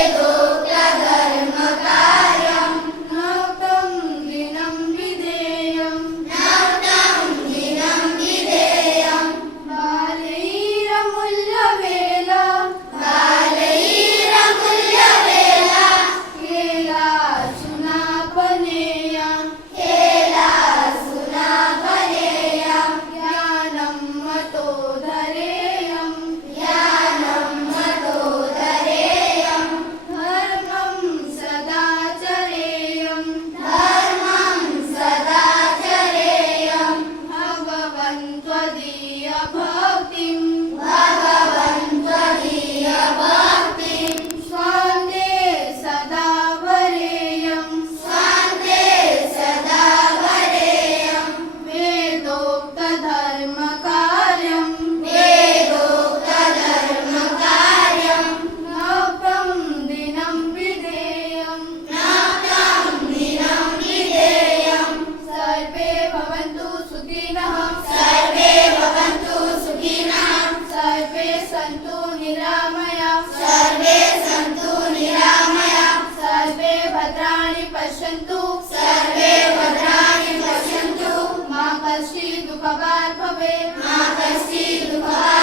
Pedro. भगवन् सन्तु निरामया। सर्वे सन्तु निरामया। सर्वे भद्राणि पश्यन्तु। सर्वे भद्राणि पश्यन्तु। मा कश्चित् दुःखभाग् भवेत् मा कश्चित् दुःखभाग्